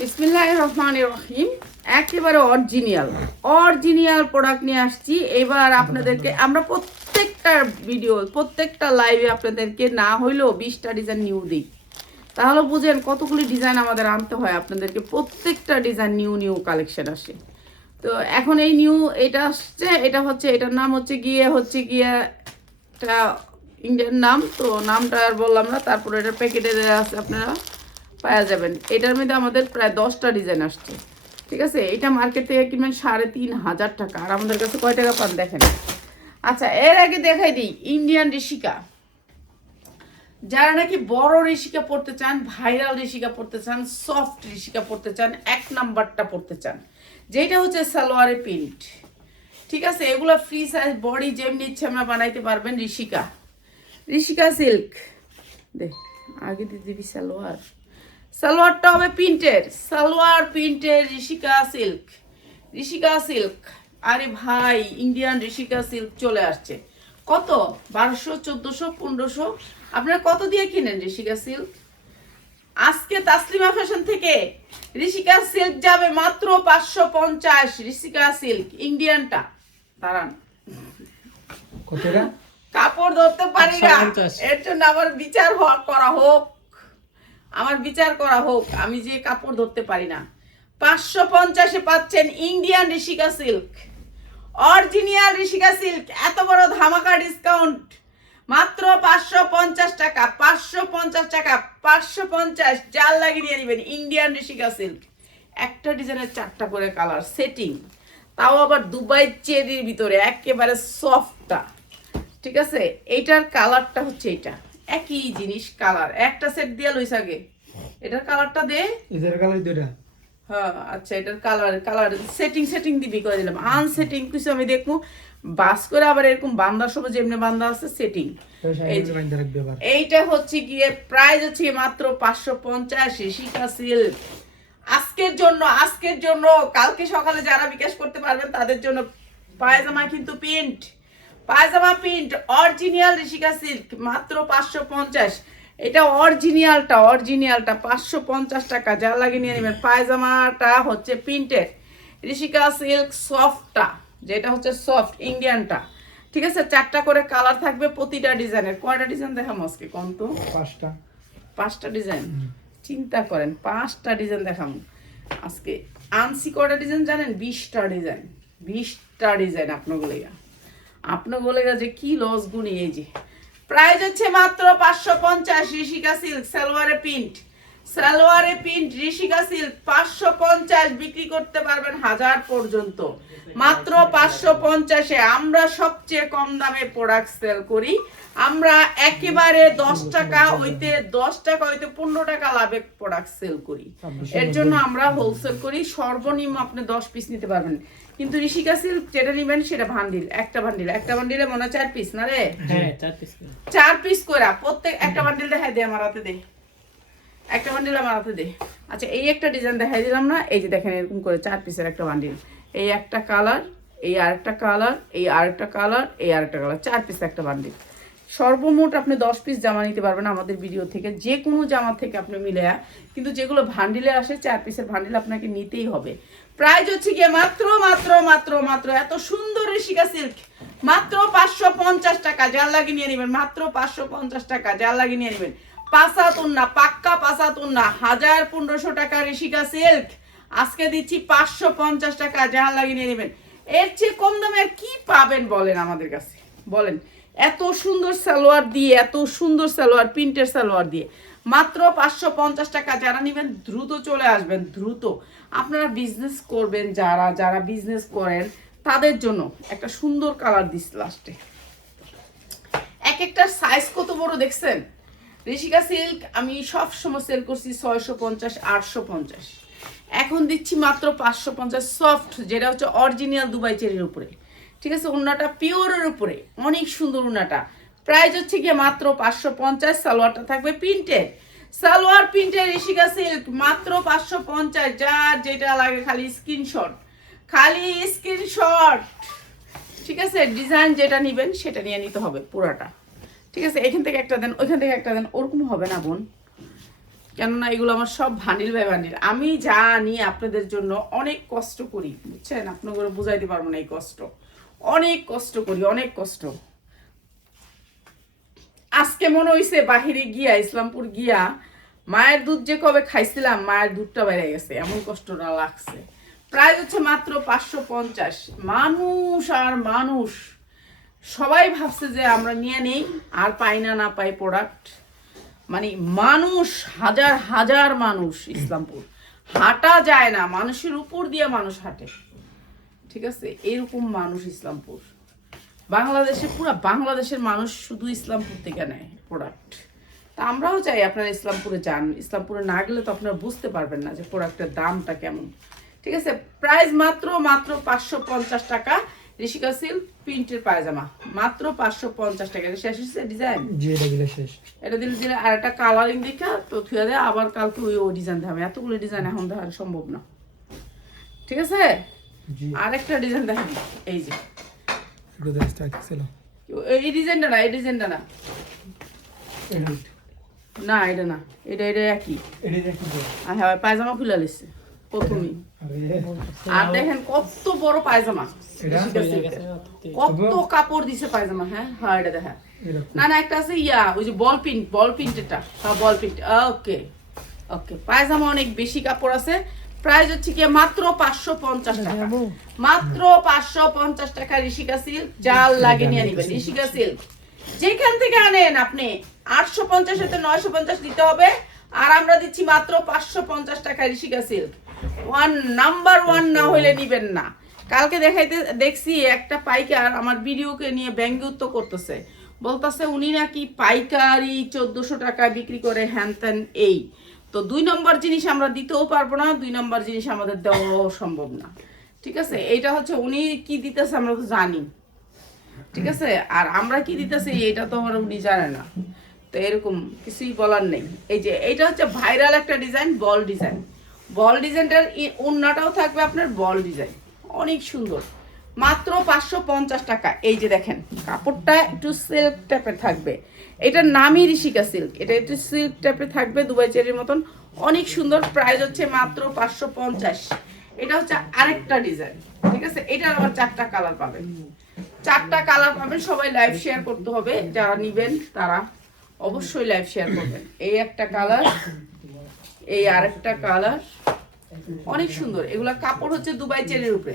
বিসমিল্লাহির রহমানির রহিম। একেবারে অরিজিনাল প্রোডাক্ট নিয়ে আসছি। এবার আপনাদেরকে আমরা প্রত্যেকটা ভিডিও প্রত্যেকটা লাইভে আপনাদেরকে না হইলেও 20টা ডিজাইন নিউ দিই। তাহলে বুঝেন কতগুলি ডিজাইন আমাদের আনতে হয় আপনাদেরকে। প্রত্যেকটা ডিজাইন নিউ কালেকশন আসে। তো এখন এই এটা আসছে, এটার নাম হচ্ছে গিয়ে এটা ইন্ডিয়ান নাম, তো নামটা আর বললাম না। তারপরে এটা প্যাকেটে দেওয়া আছে, আপনারা পাওয়া যাবেন। এটার মধ্যে আমাদের প্রায় 10টা ডিজাইন আসছে, ঠিক আছে। এটা মার্কেট থেকে কিনবেন 3,500 টাকা, আর আমাদের কাছে কয় টাকা পান দেখেন। আচ্ছা, এর আগে দেখাই দিই ইন্ডিয়ান ঋষিকা। যারা নাকি বড় ঋষিকা পড়তে চান, ভাইরাল ঋষিকা পড়তে চান, সফট ঋষিকা পড়তে চান, 1 নাম্বারটা পড়তে চান, যেটা হচ্ছে সালোয়ারে প্রিন্ট, ঠিক আছে। এগুলো ফ্রি সাইজ বডি যেমনি ইচ্ছে আমরা বানাইতে পারবেন। ঋষিকা সিল্ক দে আগে দিয়ে দিবি। সালোয়ারটা হবে প্রিন্টের, সালোয়ার প্রিন্টের ঋষিকা সিল্ক। আরে ভাই, ইন্ডিয়ান ঋষিকা সিল্ক চলে আসছে। কত? 1200, 1400, 1500। আপনারা কত দিয়ে কিনেন ঋষিকা সিল্ক? আজকে তাসলিমা ফ্যাশন থেকে ঋষিকা সিল্ক যাবে মাত্র 550। ঋষিকা সিল্ক ইন্ডিয়ানটা দাঁড়ান, কতটা কাপড় ধরতে পারি না, এর জন্য আমার বিচার করা হোক। আমি যে কাপড় ধরতে পারি না। 550-এ পাচ্ছেন Indian Rishika silk, original Rishika silk. এত বড় ধামাকা ডিসকাউন্ট মাত্র 550 টাকা, 550 টাকা, 550। জাল লাগিয়ে নিয়ে নেবেন ইন্ডিয়ান ঋষিকা সিল্ক। একটা ডিজাইনের 4টা করে কালার সেটিং, তাও আবার দুবাই চেরির ভিতরে, একেবারে সফটটা, ঠিক আছে। এইটার কালারটা হচ্ছে এটা, একই জিনিস কালার। একটা সেট দিয়া লইস আগে, এটার কালারটা দে। এটার কালার দুইটা। হ্যাঁ আচ্ছা, এটার কালার সেটিং দিবি করে দিলাম। আনসেটিং কিছু আমি দেখবো বাস করে, আবার এরকম বান্দা সব যেমনি বান্দা আছে সেটিং। এইটা হচ্ছে গিয়ে প্রাইস হচ্ছে মাত্র 550। ঋষিকা সিল্ক আজকের জন্য কালকে সকালে যারা বিকাশ করতে পারবেন তাদের জন্য পায়জামা কিন্তু প্রিন্ট, অরিজিনাল ঋষিকা সিল্ক মাত্র 550। এটা অরিজিনালটা 550 টাকা, যা লাগিয়ে নিয়ে নেবেন। পায়জামাটা হচ্ছে প্রিন্টের ঋষিকা সিল্ক সফটটা, যেটা হচ্ছে সফট ইন্ডিয়ানটা, ঠিক আছে। 4টা করে কালার থাকবে প্রতিটা ডিজাইনের। কয়টা ডিজাইন দেখাম আজকে কোন তো? 5টা ডিজাইন। চিন্তা করেন, 5টা ডিজাইন দেখাম আজকে। আনসি কয়টা ডিজাইন জানেন? 20টা ডিজাইন। আপনাগুলো যে কি লস গুনি। এই যে প্রাইস হচ্ছে মাত্র 550। ঋষিকা সিল্ক সালোয়ারে প্রিন্ট ঋষিকা সিল্ক 550। বিক্রি করতে পারবেন 1000 পর্যন্ত, মাত্র 550-এ। আমরা সবচেয়ে কম দামে প্রোডাক্ট সেল করি। আমরা একেবারে 10 টাকা হইতে 15 টাকা লাভে প্রোডাক্ট সেল করি। এর জন্য আমরা হোলসেল করি। সর্বনিম্ন আপনি 10 পিস নিতে পারবেন। কিন্তু ঋষিকা সিল্ক যেটা নিবেন সেটা বান্ডিল, একটা বান্ডিলে মনে হয় 4 পিস না রে? হ্যাঁ, 4 পিস করে প্রত্যেক একটা বান্ডিল দেখাই দে আমার হাতে, একটা বান্ডিল আমার হাতে দে। আচ্ছা, এই একটা ডিজাইন দেখাই দিলাম না? এই যে দেখেন, এরকম করে 4 পিসের একটা বান্ডিল। এই একটা কালার, এই আরেকটা কালার, এই আরেকটা কালার, এই আরেকটা কালার, 4 পিস একটা বান্ডিল। সর্বমোট আপনি 10 পিস জামা নিতে পারবেন আমাদের ভিডিও থেকে, যে কোনো জামা থেকে আপনি মিলে। কিন্তু যেগুলো ভান্ডিলে আসে 4 পিসের ভান্ডিল আপনাকে নিতেই হবে। প্রাইস হচ্ছে গিয়ে মাত্র এত সুন্দর ঋষিকা সিল্ক মাত্র 550 টাকা, জাল লাগিয়ে নিয়ে নেবেন। মাত্র 550 টাকা, জাল লাগিয়ে নিয়ে নেবেন। পাক্কা 1500 টাকা ঋষিকা সিল্ক আজকে দিচ্ছি 550 টাকা, জাল লাগিয়ে নিয়ে নেবেন। এর চেয়ে কম দামে আর কি পাবেন বলেন আমাদের কাছে? বলেন, এত সুন্দর সালোয়ার প্রিন্টের সালোয়ার দিয়ে মাত্র 550 টাকা। যারা নেবেন দ্রুত চলে আসবেন, দ্রুত। আপনারা বিজনেস করবেন, যারা বিজনেস করেন তাদের জন্য একটা সুন্দর কালার দিস লাস্টে। এক একটা সাইজ কত বড় দেখছেন? ঋষিকা সিল্ক আমি সব সময় সেল করছি 650, 850। এখন দিচ্ছি মাত্র 550 সফট, যেটা হচ্ছে অরিজিনাল দুবাই চেরির উপরে, ঠিক আছে। ওড়নাটা পিওরের উপরে, অনেক সুন্দর ওড়নাটা। প্রাইস হচ্ছে গিয়ে মাত্র 550। সালোয়ারটা থাকবে printed, salwar printed Rishika silk মাত্র 550। যার যেটা লাগে খালি স্ক্রিনশট, ঠিক আছে। ডিজাইন যেটা নেবেন সেটা নিয়ে নিতে হবে পুরাটা, ঠিক আছে। এখান থেকে একটা দেন, ওইখান থেকে একটা দেন, ওরকম হবে না বোন। কেননা এগুলো আমার সব বান্ডিল বাই বান্ডিল। আমি জানি আপনাদের জন্য অনেক কষ্ট করি, বুঝছেন, আপনাদের বুঝাইতে পারবো না এই কষ্ট। অনেক কষ্ট করি, অনেক কষ্ট। আজকে মনে হইছে বাহিরে গিয়া, ইসলামপুর গিয়া মায়ের দুধ যে কবে খাইছিলাম, মায়ের দুধটা বেড়ে গেছে, এমন কষ্টটা লাগছে। প্রাইস হচ্ছে মাত্র 550। মানুষ আর মানুষ, সবাই ভাবছে যে আমরা নিয়ে নেই আর পাই না, না পাই প্রোডাক্ট। মানে মানুষ হাজার হাজার মানুষ, ইসলামপুর হাঁটা যায় না, মানুষের উপর দিয়ে মানুষ হাঁটে, ঠিক আছে, এরকম মানুষ ইসলামপুর। বাংলাদেশে পুরো বাংলাদেশের মানুষ শুধু ইসলামপুর থেকে নেয় প্রোডাক্ট। তা আমরাও চাই আপনারা ইসলামপুরে যান। ইসলামপুরে না গেলে তো আপনারা বুঝতে পারবেন না যে প্রোডাক্টের দামটা কেমন, ঠিক আছে। প্রাইস মাত্র 550 টাকা। ঋষিকা সিল্ক প্রিন্টের পায়জামা মাত্র 550 টাকা। এটা শেষ হচ্ছে ডিজাইন? জি, এটা দিলে শেষ। এটা দিলে দিলে আর একটা কালারিং দেখা তো থুয়া দেয়, আবার কালকে ওই ডিজাইন দেখাবে। এতগুলো ডিজাইন এখন দেখা সম্ভব না, ঠিক আছে। জি, আরেকটা ডিজাইন দেখেন, এই যে একটু দেখ স্টার্ট ছিল। এই ডিজাইনটা না, এই ডিজাইনটা না, এটা না এটা না, এটা এটা একই। এটা দেখি তো। আর হ্যাঁ পায়জামা খুলে লিখছে প্রথমেই। আরে আর দেখেন কত বড় পায়জামা, এটা কত কাপড় দিছে পায়জামা। হ্যাঁ হ্যাঁ এটা দেখা। এটা না না একটা আছে ইয়া, ওই যে বল প্রিন্টেরটা। হ্যাঁ বল প্রিন্ট। ওকে ওকে, পায়জামা অনেক বেশি কাপড় আছে। প্রাইস হচ্ছে কি মাত্র 550 টাকা। মাত্র 550 টাকা। ঋষিকা সিল্ক, জাল লাগে নিয়ে নিবেন। ঋষিকা সিল্ক যেখান থেকে আনেন আপনি 850 এতে 950 দিতে হবে, আর আমরা দিচ্ছি মাত্র 550 টাকা। ঋষিকা সিল্ক নাম্বার 1 না হইলে নিবেন না। কালকে দেখছি একটা পাইকার আমার ভিডিওকে নিয়ে ব্যঙ্গোত্ত করতেছে, বলতেছে উনি নাকি পাইকারি 1400 টাকা বিক্রি করে, হ্যান ত্যান। এই তো 2 নম্বর জিনিস আমরা দিতেও পারবো না, 2 নম্বর জিনিস আমাদের দেওয়াও সম্ভব না, ঠিক আছে। এইটা হচ্ছে উনি কি দিতেছে আমরা তো জানি, ঠিক আছে, আর আমরা কি দিতেছি এটা তো আমার উনি জানে না। তো এরকম কিছুই বলার নেই। এই যে এইটা হচ্ছে ভাইরাল একটা ডিজাইন, বল ডিজাইন। বল ডিজাইনটার ওড়নাটাও থাকবে আপনার বল ডিজাইন, অনেক সুন্দর। মাত্র 550 টাকা। এই যে দেখেন কাপড়টা একটু সিল্ক টাইপের থাকবে, এটার নামই ঋষিকা সিল্ক। এটা একটু সিল্ক টাইপের থাকবে, দুবাই চেরির মতন, অনেক সুন্দর। প্রাইস হচ্ছে মাত্র 550। এটা হচ্ছে আরেকটা ডিজাইন, ঠিক আছে। এটার আবার 4টা কালার পাবেন, 4টা কালার পাবেন। সবাই লাইভ শেয়ার করতে হবে, যারা নিবেন তারা অবশ্যই লাইভ শেয়ার করবেন। এই একটা কালার, এই আরেকটা কালার, অনেক সুন্দর। এগুলা কাপড় হচ্ছে দুবাই চেরির উপরে,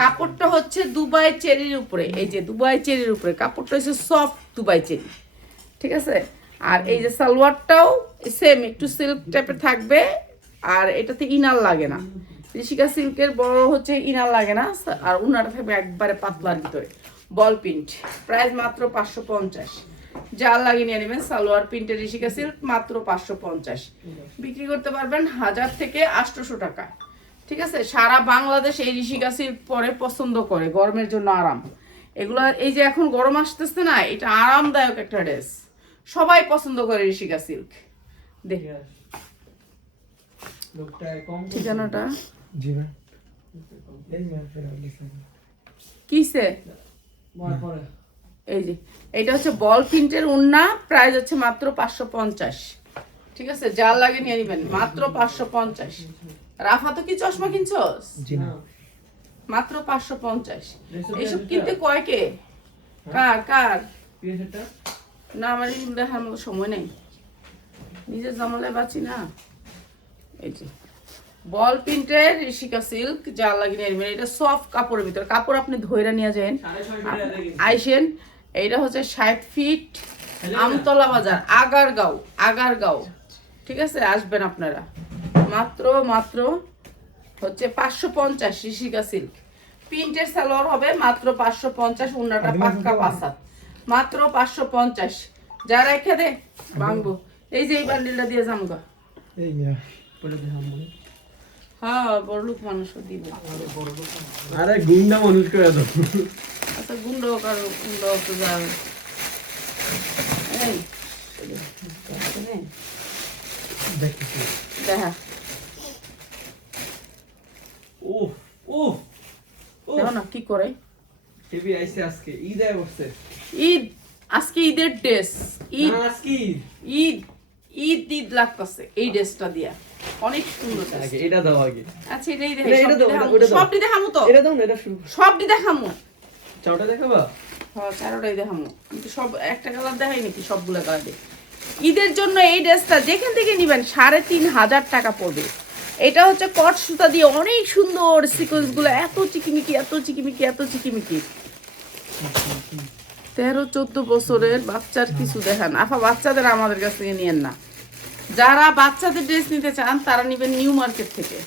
কাপড়টা হচ্ছে দুবাই চেরির উপরে। এই যে দুবাই চেরির উপরে কাপড়টা হচ্ছে সফট দুবাই চেরি, ঠিক আছে। আর এই যে সালোয়ারটাও সেম একটু সিল্ক টাইপের থাকবে, আর এটাতে ইনার লাগে না। ঋষিকা সিল্কের বড় হচ্ছে ইনার লাগে না, আর উনাটা থাকবে একবারে পাতলার ভিতরে, বল প্রিন্ট। প্রাইস মাত্র 550। জাল লাগিয়ে নিয়ে নেবেন। সালোয়ার প্রিন্টের ঋষিকা সিল্ক মাত্র 550। বিক্রি করতে পারবেন 1000 থেকে 800 টাকা, ঠিক আছে। সারা বাংলাদেশ এই ঋষিকা সিল্ক পরে পছন্দ করে, গরমের জন্য আরাম। এগুলো এই যে এখন গরম আসতেছে না, এটা আরামদায়ক একটা ড্রেস, সবাই পছন্দ করে ঋষিকা সিল্ক। দেখে লোকটা কম ঠিকানাটা জি ম্যাম। এই ম্যাম ফের লিখা কিসে, পরে এই যে এটা হচ্ছে বল প্রিন্টের ওড়না। প্রাইস হচ্ছে মাত্র 550, ঠিক আছে। জাল লাগে নিয়ে নিবেন, মাত্র 550। রাফা তো কি চশমা কিনছস? জি না, মাত্র 550। এইসব কিনতে কয় কে, কার কার? না আমার এগুলো দেখার মতো সময় নেই, নিজের জামালায় বাঁচি না। এই যে বল প্রিন্টের ঋষিকা সিল্ক, জাল লাগিয়ে নিয়ে নেবেন। এটা সফট কাপড়ের ভিতরে, কাপড় আপনি ধইরা নিয়ে যান আইসেন। এইটা হচ্ছে 60 ফিট, আমতলা বাজার, আগারগাঁও, ঠিক আছে। আসবেন আপনারা। মাত্র মাত্র হচ্ছে 550 ঋষিকা সিল্ক। প্রিন্টের সালোয়ার হবে মাত্র 550। উন্নাটা পাক্কা পাসাত, মাত্র 550। যারা এখানে ভাঙবো, এই যে এই বান্ডিলটা দিয়ে জামগা। এই মিয়া বলে দিলাম বলে। হ্যাঁ বড় লোক মানুষ দিব। আরে গুন্ডা মানুষ করে দাও। আচ্ছা গুন্ড তো যাবে। এই দেখতেছি দেখা উফ উফ দেখো না কি করে। টিভি আইছে আজকে ঈদ আয় বসছে ঈদ, আজকে ঈদের ড্রেস। ঈদ না আজকে ঈদ। ঈদ ঈদ ঈদ লাগতেছে এই ড্রেসটা দিয়া, অনেক সুন্দর dress। আগে এটা দাও আগে। আচ্ছা এটাই এটা দাও, ওটা দাও। সবটি দেখামু তো, এটা দাও না, এটা শুরু। সবটি দেখামু। চাওটা দেখাবা? হ্যাঁ চারোটাই দেখামু, আমি তো সব একটা কালার দেখাই নাকি, সবগুলো কালার দেখ। ঈদের জন্য এই ড্রেসটা যেখান থেকে নিবেন 3,500 টাকা পড়বে। এটা হচ্ছে কট সুতা দিয়ে অনেক সুন্দর সিকোয়েন্স গুলো, এত চিকিমিকি এত চিকিমিকি এত চিকিমিকি। 13-14 বছরের বাচ্চার কিছু দেখান আফা, বাচ্চাদের আমাদের কাছ থেকে নিয়েন না। যারা বাচ্চাদের ড্রেস নিতে চান তারা নেবেন নিউ মার্কেট থেকে,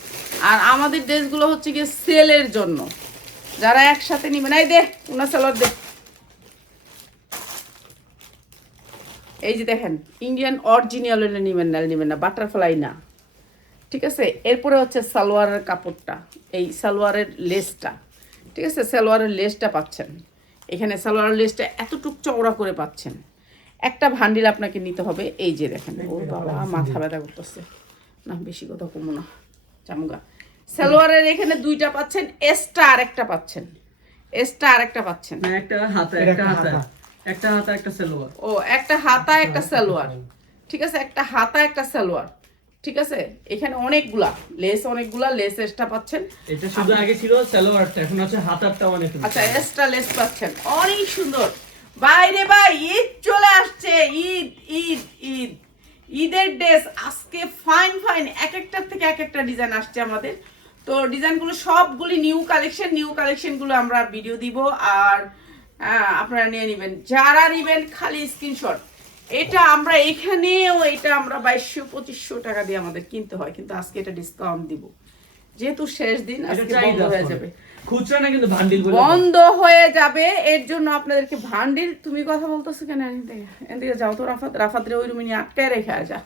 আর আমাদের ড্রেসগুলো হচ্ছে গিয়ে সেলের জন্য। যারা একসাথে নেবেন, এই দে উনা সালোয়ার দে, এই যে দেখেন ইন্ডিয়ান অরিজিনাল নেবেন না বাটারফ্লাই না, ঠিক আছে। এরপরে হচ্ছে সালোয়ারের কাপড়টা, এই সালোয়ারের লেসটা, ঠিক আছে। সালোয়ারের লেসটা পাচ্ছেন এখানে, সালোয়ারের লেসটা এতটুক চওড়া করে পাচ্ছেন। একটা ভান্ডিল আপনাকে নিতে হবে, এই যে দেখেন। ও বাবা মাথা ব্যথা করতেছে না, বেশি কথা কমো না চামুগা। সালোয়ারের এখানে দুইটা পাচ্ছেন, এক্সট্রা আরেকটা পাচ্ছেন, এক্সট্রা আরেকটা পাচ্ছেন। না একটা হাতা, একটা হাতা, একটা হাতা, একটা সালোয়ার। ও একটা হাতা একটা সালোয়ার, ঠিক আছে। একটা হাতা একটা সালোয়ার, ঠিক আছে। এখানে অনেকগুলা লেস, অনেকগুলা লেস এক্সট্রা পাচ্ছেন। এটা শুধু আগে ছিল সালোয়ারটা, এখন আছে হাতারটা অনেক। আচ্ছা এক্সট্রা লেস পাচ্ছেন, অনেক সুন্দর। বাইরে ভাই ঈদ চলে আসছে, ঈদ ঈদ ঈদ, ঈদের ড্রেস আজকে ফাইন ফাইন, এক একটার থেকে এক একটা ডিজাইন আসছে আমাদের। তো ডিজাইনগুলো সবগুলি নিউ কালেকশনগুলো আমরা ভিডিও দিব, আর আপনারা নিয়ে নেবেন। যারা নেবেন খালি স্ক্রিনশট। এটা আমরা এখানেও এটা আমরা 2200-2500 টাকা দিয়ে আমাদের কিনতে হয়, কিন্তু আজকে এটা ডিসকাউন্ট দিব যেহেতু শেষ দিন, আজকে বন্ধ হয়ে যাবে। খুচরা না কিন্তু ভান্ডিল বলে বন্ধ হয়ে যাবে, এর জন্য আপনাদেরকে ভান্ডিল। তুমি কথা বলতেছো কেন? এদিকে যাও তো, রাফাত রে ওই রুমে নিয়ে আটকায় রেখে যা।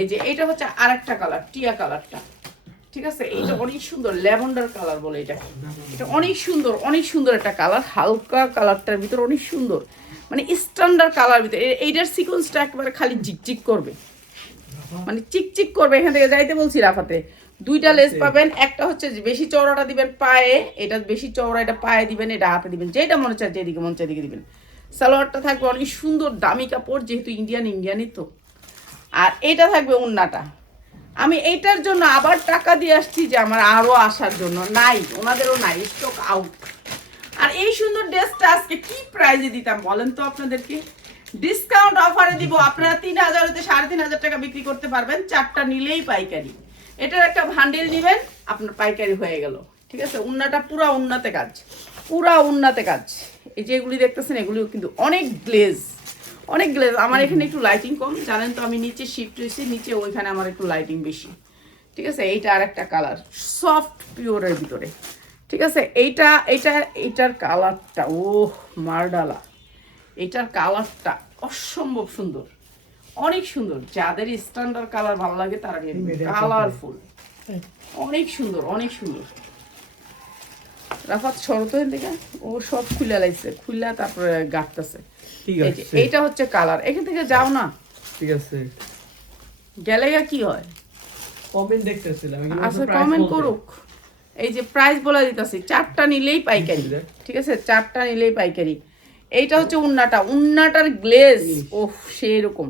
এই যে এটা হচ্ছে আরেকটা কালার, টিয়া কালারটা, ঠিক আছে। এইটা অনেক সুন্দর, ল্যাভেন্ডার কালার বলে এটা। এটা অনেক সুন্দর একটা কালার, হালকা কালারটার ভিতর অনেক সুন্দর, মানে স্ট্যান্ডার্ড কালার ভিতরে। এইটার সিকোয়েন্সটা একেবারে খালি চিকচিক করবে, মানে চিকচিক করবে। এখান থেকে যাইতে বলছি রাফাতে, দুইটা লেস পাবেন। একটা হচ্ছে বেশি চওড়াটা দিবেন পায়ে, এটা বেশি চওড়া, এটা পায়ে দিবেন, এটা হাতে দিবেন, যেটা মনে চায় যেদিকে মনে চায় দিকে দিবেন। সালোয়ারটা থাকবে অনেক সুন্দর, দামি কাপড়, যেহেতু ইন্ডিয়ানই তো। আর এটা থাকবে ওন্নাটা। আমি এইটার জন্য আবার টাকা দিয়ে আসছি যে আমার আরো আসার জন্য, নাই ওনাদেরও নাই, স্টক আউট। আর এই সুন্দর ড্রেসটা আজকে কি প্রাইজে দিতাম বলেন তো আপনাদেরকে? ডিসকাউন্ট অফারে দিব। আপনারা 3000 হতে 3500 টাকা বিক্রি করতে পারবেন, 4টা নিলেই পাইকারি। এটার একটা ভান্ডিল নেবেন, আপনার পাইকারি হয়ে গেল, ঠিক আছে। উন্নাটা পুরা উন্নাতে কাজ, এই যে এগুলি দেখতেছেন এগুলিও কিন্তু অনেক গ্লেজ। আমার এখানে একটু লাইটিং কম, জানেন তো, আমি নিচে শিফট হয়েছি, নিচে ওইখানে আমার একটু লাইটিং বেশি, ঠিক আছে। এইটা আর একটা কালার, সফট পিওরের ভিতরে, ঠিক আছে। এইটার কালারটা ও মারডালা, এটার কালারটা অসম্ভব সুন্দর, অনেক সুন্দর। যাদের স্ট্যান্ডার্ড কালার ভালো লাগে তারা নিয়ে নেবে, কালারফুল, অনেক সুন্দর। রাফাত শরতের দিকে ও সব খুলে লাইছে, খুলে তারপরে গাঁটতেছে। ঠিক আছে, এইটা হচ্ছে কালার। এখান থেকে যাও না, ঠিক আছে। গেলে কি হয়? কমেন্ট দেখতেছিলাম, আচ্ছা কমেন্ট করুক। এই যে প্রাইস বলে দিতেছি, 4টা নিলেই পাইকারি, ঠিক আছে। 4টা নিলেই পাইকারি। এইটা হচ্ছে উন্নাটার গ্লেজ, ওহ সেরকম,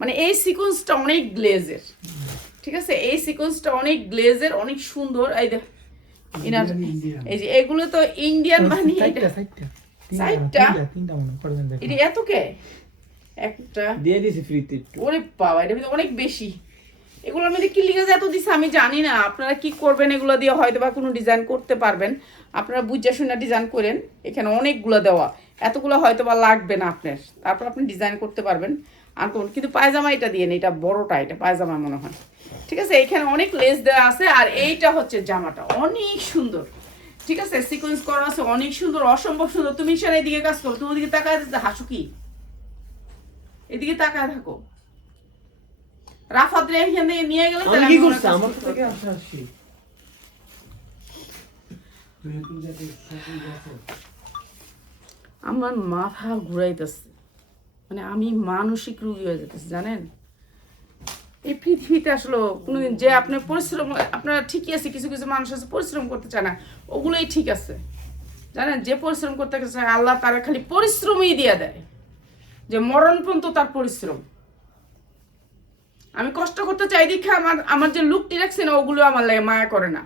মানে এই সিকোয়েন্সটা অনেক গ্লেজের, ঠিক আছে। এই সিকোয়েন্সটা অনেক গ্লেজের, অনেক সুন্দর। এই দেখ ইনার, এই যে এগুলো তো ইন্ডিয়ান বানিয়ে, সাইডটা এটা এত কে একটা দিয়ে দিছি ফ্রিতে। ওরে বাবা, এটা কিন্তু অনেক বেশি। এগুলোর মধ্যে কি লিখে এত দিছে আমি জানি না। আপনারা কি করবেন, এগুলো দিয়ে হয়তো বা কোনো ডিজাইন করতে পারবেন, আপনারা বুঝে শুনে ডিজাইন করেন। এখানে অনেকগুলো দেওয়া, এতগুলো হয়তো বা লাগবে না আপনার, তারপর আপনি ডিজাইন করতে পারবেন। আর কোন কিন্তু পায়জামা এটা দিয়ে নেই, এটা বড়টা, এটা পায়জামা মনে হয়, ঠিক আছে। এখানে অনেক লেস দেওয়া আছে। আর এইটা হচ্ছে জামাটা, অনেক সুন্দর, ঠিক আছে। সিকোয়েন্স করা আছে, অনেক সুন্দর, অসম্ভব সুন্দর। তুমি সেটা এদিকে কাজ করো, তুমি ওদিকে তাকায় হাসু কি, এদিকে তাকায় থাকো। রাফাত রে এখান থেকে নিয়ে গেলে আমি কি করছি? আমার থেকে আসি আমার মাথা ঘুরাইতেছে, মানে আমি মানসিক রোগী হয়ে যেতেছি জানেন। এই পৃথিবীতে আসলে কোনোদিন যে আপনি পরিশ্রম, আপনারা ঠিকই আছে, কিছু কিছু মানুষ আছে পরিশ্রম করতে চায় না, ওগুলোই ঠিক আছে জানেন। যে পরিশ্রম করতে চায় আল্লাহ তারা খালি পরিশ্রমই দিয়ে দেয়, যে মরণ পর্যন্ত তার পরিশ্রম, আমি কষ্ট করতে চাই দেখে আমার যে লুকটি রাখছে না ওগুলো আমার লাগে মায়া করে না।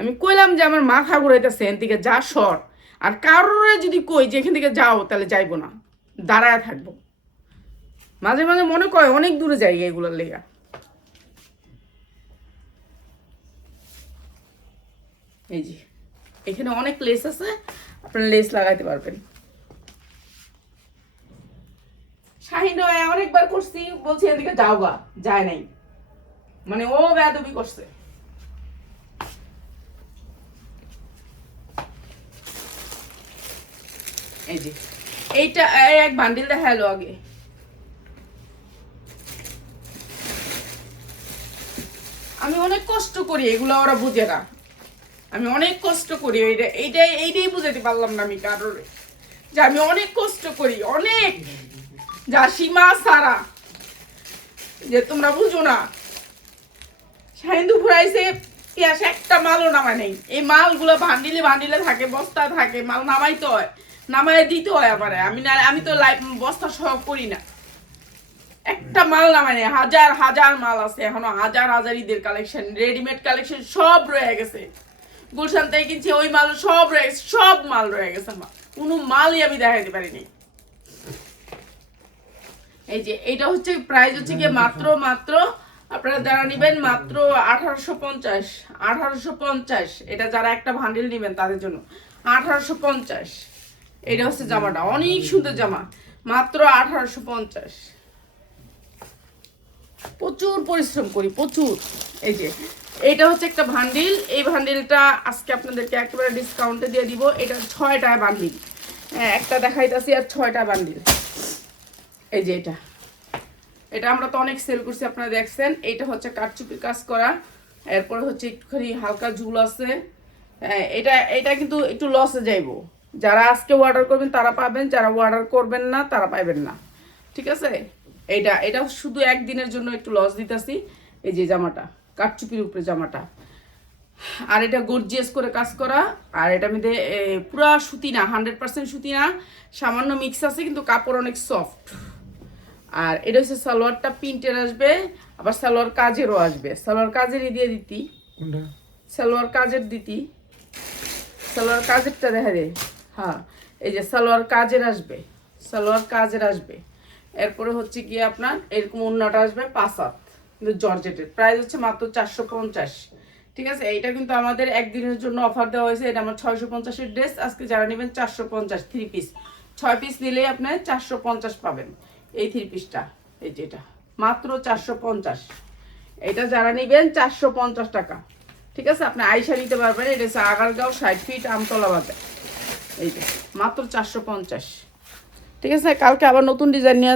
আমি কইলাম যে আমার মাথা ঘুরাইতেছে এখান থেকে যা সর, আর কারোর যদি কই যে এখান থেকে যাও তাহলে যাইবো না, দাঁড়ায় থাকবো। মাঝে মাঝে মনে করে অনেক দূরে যাই এগুলোর লেগা। এই যে এখানে অনেক লেস আছে, আপনারা লেস লাগাইতে পারবেন। শাহিন অনেকবার করছি, বলছি এদিকে যাও গা, যায় নাই, মানে ও বেয়াদবি করছে। এই যে এইটা এক বান্ডিল দেখালো আগে। আমি অনেক কষ্ট করি, এগুলো ওরা বুঝে না। আমি অনেক কষ্ট করি, এইটাই বুঝাতে পারলাম না আমি কারোর, যে আমি অনেক কষ্ট করি, অনেক, যা সীমা সারা, যে তোমরা বুঝো না। সাইন্দু ফুরাইছে পেঁয়াজ একটা মালও নামায় নেই। এই মালগুলো ভান্ডিলে ভান্ডিলে থাকে, বস্তা থাকে, মাল নামাইতে হয়, নামায় দিতে হয় আবার। আমি তো বস্তা সহ করি না, একটা মাল নামায় নেই। হাজার হাজার মাল আছে এখনো, হাজার হাজার ঈদের কালেকশন, রেডিমেড কালেকশন সব রয়ে গেছে। গুলশান থেকে কিনছি ওই মাল সব রয়ে গেছে, সব মাল রয়ে গেছে আমার, কোনো মালই আমি দেখাইতে পারিনি। এই যে এটা হচ্ছে প্রাইস হচ্ছে গিয়ে মাত্র আপনারা যারা নিবেন মাত্র 1850। এটা যারা একটা ভান্ডিল নিবেন তাদের জন্য 1850। এটা হচ্ছে জামাটা, অনেক সুন্দর জামা, মাত্র 1850। প্রচুর পরিশ্রম করি, প্রচুর। এই যে এটা হচ্ছে একটা ভান্ডিল, এই ভান্ডিলটা আজকে আপনাদেরকে একেবারে ডিসকাউন্টে দিয়ে দিব। এটা 6টা বান্ডিল, একটা দেখাইতাছি আর 6টা বান্ডিল। এই যে এটা আমরা তো অনেক সেল করছি, আপনারা দেখছেন। এটা হচ্ছে কাটচুপি কাজ করা, এরপরে হচ্ছে একটুখানি হালকা ঝুল আছে। এটা কিন্তু একটু লসে যাইবো। যারা আজকে অর্ডার করবেন তারা পাবেন, যারা অর্ডার করবেন না তারা পাবেন না, ঠিক আছে। এটা শুধু একদিনের জন্য একটু লস দিতেছি। এই যে জামাটা কাটচুপির উপরে জামাটা, আর এটা গর্জিয়াস করে কাজ করা, আর এটা মধ্যে পুরা সুতি না, 100% সুতি না, সামান্য মিক্স আছে, কিন্তু কাপড় অনেক সফট। আর এটা হচ্ছে সালোয়ারটা প্রিন্টের আসবে, আবার সালোয়ার কাজেরও আসবে। সালোয়ার কাজেরই দিয়ে দিতি, সালোয়ার কাজের দিতি, সালোয়ার কাজেরটা দেখা যায়। হ্যাঁ, এই যে সালোয়ার কাজের আসবে, সালোয়ার কাজের আসবে। এরপরে হচ্ছে গিয়ে আপনার এরকম ওড়নাটা আসবে 5 হাত, কিন্তু জর্জেটের। প্রাইস হচ্ছে মাত্র 450, ঠিক আছে। এইটা কিন্তু আমাদের একদিনের জন্য অফার দেওয়া হয়েছে। এটা আমার 650-এর ড্রেস, আজকে যারা নেবেন 450, 3 পিস, 6 পিস নিলেই আপনি 450 পাবেন। এই 3 পিসটা, এই যেটা মাত্র 450। এটা যারা নেবেন 450 টাকা, ঠিক আছে। আপনি আইসা নিতে পারবেন। এটা হচ্ছে আগারগাঁও 60 ফিট আমতলা বাজার। এই যে মাত্র 450, ঠিক আছে। কালকে আবার নতুন ডিজাইন নিয়ে